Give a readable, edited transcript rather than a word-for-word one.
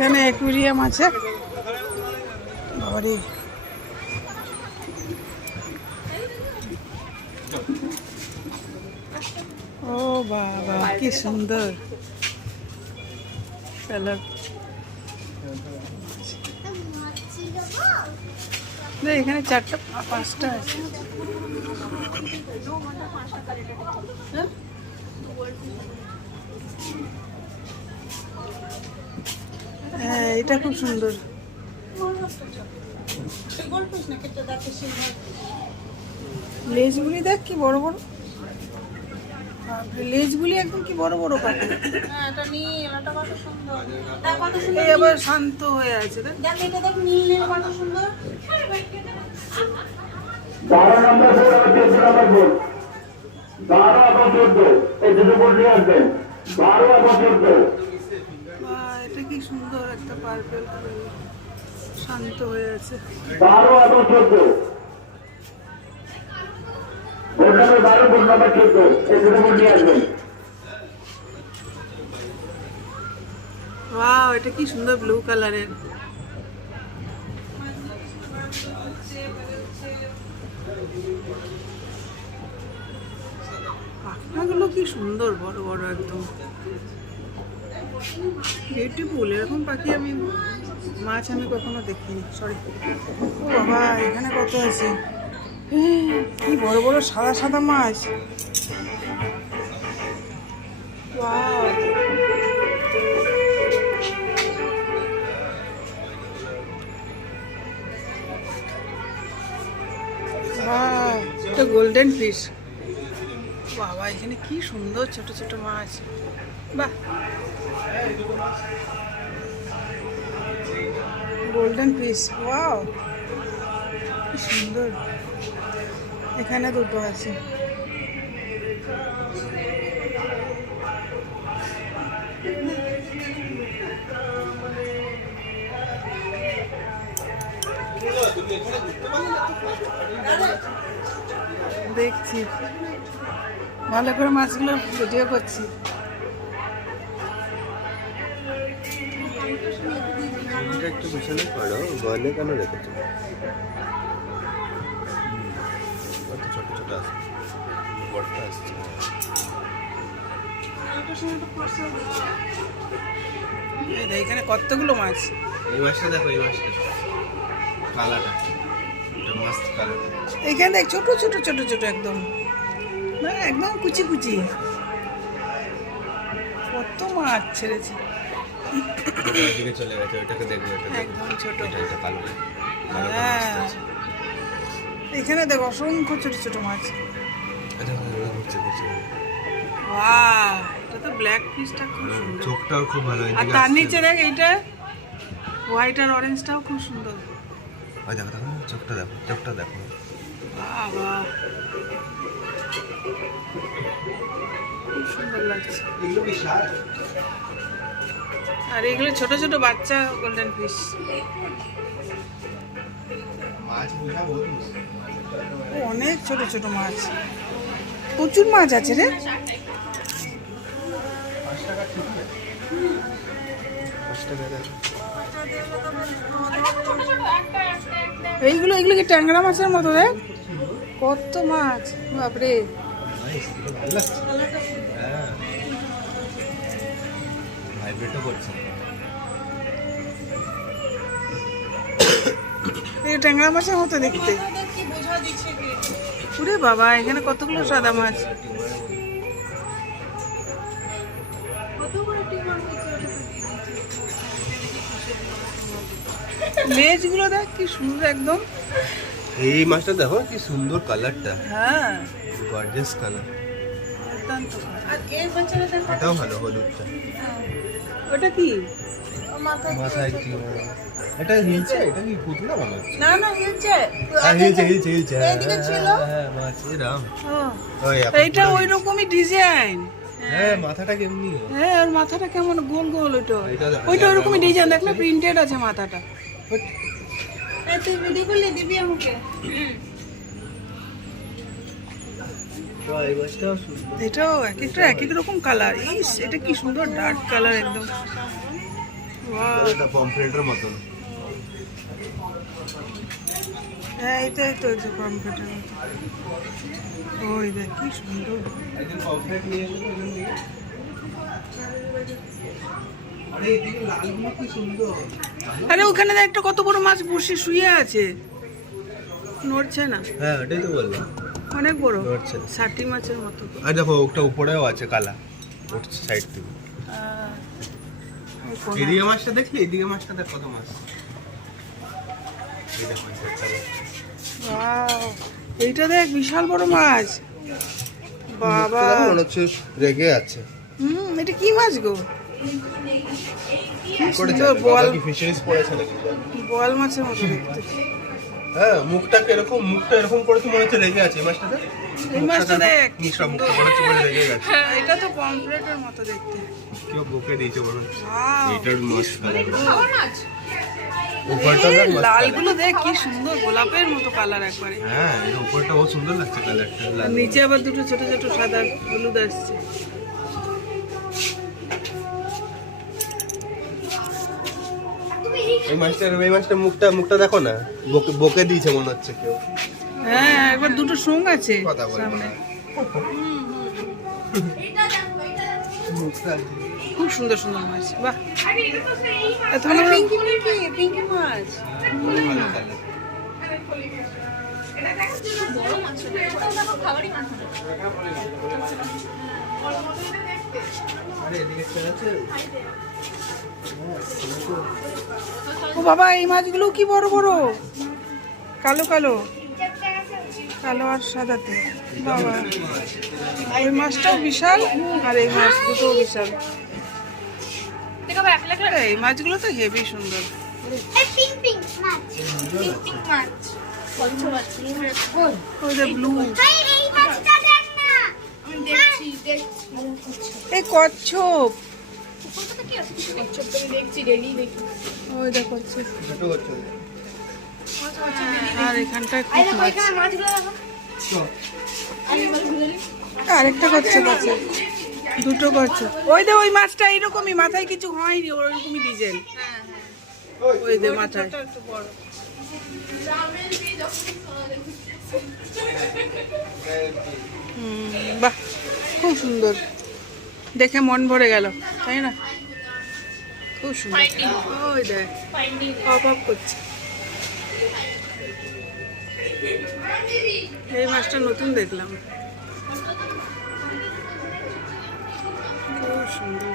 এখানে অ্যাকুয়ারিয়াম আছে বাবারে। ও বাবা কি সুন্দর কালার। এখানে 4টা 5টা আছে। হ্যাঁ এটা খুব সুন্দর। লেজগুলি দেখ কি বড় বড়, লেজগুলি একদম কি বড় বড় পাখি। এই আবার শান্ত হয়ে আছে। 12 নম্বর বোর্ড আর 14 নম্বর বোর্ড, 12 এবং 14 এই দুটো বোর্ড নিয়ে আসবেন। 12 এবং 14। এটা কি সুন্দর একটা পার্পল শান্ত হয়ে আছে। 12 এবং 14 বোর্ড নম্বর 12 বোর্ড নম্বর 14 এই দুটো বোর্ড নিয়ে আসবেন। ওয়াও এটা কি সুন্দর ব্লু কালারের। পাখনাগুলো কি সুন্দর বড় বড় একদম বিউটিফুল। এরকম পাখি আমি মাছ আমি কখনো দেখিনি। সরি। ও বাবা এখানে কত আছে, কি বড় বড় সাদা সাদা মাছ। ওয়াও এটা গোল্ডেন ফিশ। বাবা এখানে কি সুন্দর ছোট ছোট মাছ। বাহ গোল্ডেন ফিশ। ওয়াও কি সুন্দর। এখানে দুটো আছে। দেখছি ভালো করে মাছগুলো ভিডিও করছি। একটু পিছনে পড়ো, গলে কেন রেখেছো? কত ছোট ছোট আছে, বড়টা আসছে। এখানে কতগুলো মাছ। এই মাছটা দেখো, এই মাছটা কালারটা মস্ত কালার। এখানে দেখ ছোট ছোট ছোট ছোট একদম না একদম কুচি কুচি কত মাছ ছেড়েছে। ওইদিকে চলে গেছে, ওইটাকে দেখবে, ওটা একদম ছোট। এটা কালো। হ্যাঁ এখানে দেখ অসংখ্য ছোট ছোট মাছ। এটা হচ্ছে ওয়াও এটা তো ব্ল্যাক ফিশটা খুব সুন্দর। চোখটাও খুব ভালো। আর তার নিচে দেখ এইটা হোয়াইট আর অরেঞ্জটাও খুব সুন্দর। ওই দেখো দেখো, চোখটা দেখো, চোখটা দেখো। বাবা খুব সুন্দর লাগছে। এগুলো কি সার? আর এগুলো ছোট ছোট বাচ্চা গোল্ডেন ফিশ। মাছ বোঝা বহুত অনেক ছোট ছোট মাছ, প্রচুর মাছ আছে রে। এইগুলো এগুলো কি ট্যাংরা মাছের মতো রে, কত মাছ বাপরে। ভালো লাগছে। হ্যাঁ ভাইব্রেটও করছে। এই ট্যাংরা মাছের মতো দেখতে। ওরে বাবা এখানে কতগুলো সাদা মাছ। লেজগুলো দেখ কি সুন্দর একদম। এই মাছটা দেখো কি সুন্দর কালারটা। হ্যাঁ গর্জিয়াস কালার। দুর্দান্ত। আর এর বাচ্চারা দেখ এটাও ভালো, হলুদটা। ওটা কি মাথায় কি এটা হিলছে? এটা কি পুতলা মনে হচ্ছে? না না হিলছে। হ্যাঁ হিলছে হিলছে হিলছে। এইদিকে ছিল। হ্যাঁ মাছ এরাম। ওই এইটা ওই রকমই ডিজাইন। হ্যাঁ মাথাটা কেমনি? হ্যাঁ ওর মাথাটা কেমন গোল গোল। ওইটা এইটা দেখো। ওইটা ওরকমই ডিজাইন দেখ না, প্রিন্টেড আছে মাথাটা। তুই ভিডিও করলে দিবি আমাকে। এই মাছটাও সুন্দর। এটাও এক একটা এক এক রকম কালার। ইস এটা কি সুন্দর ডার্ক কালার একদম। Wow. এটা পমফ্রেটের মতন। হ্যাঁ এটাই তো যে পমফ্রেটের মতো। ওই দেখ কি সুন্দর। একদিন পমফ্রেট নিয়ে এসে আরে এদিকে লালগুলো কি সুন্দর। আরে ওখানে দেখ একটা কত বড় মাছ বসে শুয়ে আছে, নড়ছে না। হ্যাঁ ওটাই তো বললাম, অনেক বড়, নড়ছে না। ষাটি মাছের মতো। আর দেখো ওটা উপরেও আছে কালা, উঠছে সাইড থেকে। ওই কোণায়। এদিকে মাছটা দেখলি, এদিকে মাছটা দেখ কত মাছ। এই দেখো Wow, এইটা দেখ বিশাল বড় মাছ। বাবা, মনে হচ্ছে রেগে আছে। এটা কি মাছ গো? কি সুন্দর বল, ফিশারিজ পড়েছে নাকি? বল মাছের মতো দেখতে। হ্যাঁ মুখটা এরকম, মুখটা এরকম করেছে মনে হচ্ছে রেগে আছে। এই মাছটা দেখ, এই মাছটা দেখ মুখটা মনে হচ্ছে পুরো রেগে গেছে। এটা তো পমফ্রেটের মতো দেখতে। কেউ বুকে দিয়েছে মনে হচ্ছে। Wow, এটার মাছ কালার এই উপরটা দেখ মাছ লালগুলো দেখ কি সুন্দর, গোলাপের মতো কালার একবারে। হ্যাঁ এর উপরটা বহুত সুন্দর লাগছে কালারটা। আর নিচে আবার দুটো ছোট ছোট সাদা হলুদ আসছে। এই মাছটার মুখটা দেখো না, বকে দিয়েছে মনে হচ্ছে কেউ। হ্যাঁ একবার দুটো সঙ্গ আছে কথা বলবো সামনে। না। মুখটা খুব সুন্দর সুন্দর মাছ, বাহ। এত বড় পিঙ্কি মাছ। ভালো কালার। আরে এদিকে ছেড়ে আছে। ও বাবা, এই মাছগুলো কি বড় বড়, কালো কালো, কালো আর সাদাতে। বাবা, এই মাছটাও বিশাল, আর এই মাছ দুটোও বিশাল। এই মাছগুলো তো হেভি সুন্দর। ওই যে ব্লু, এই কচ্ছপ, ওই দেখো কচ্ছপ। ছোট হচ্ছে। আর এখানটায় খুব মাছ। আরেকটা কচ্ছপ আছে, দুটো কচ্ছপ। ওই দে ওই মাছটা এইরকমই, মাথায় কিছু হয়নি, ওরকমই ডিজাইন। ওই দে মাথায়। বাহ, খুব সুন্দর, দেখে মন ভরে গেল, তাই না? খুব সুন্দর। ওই দেখ পপ আপ করছে। এই মাছটা নতুন দেখলাম, খুব সুন্দর।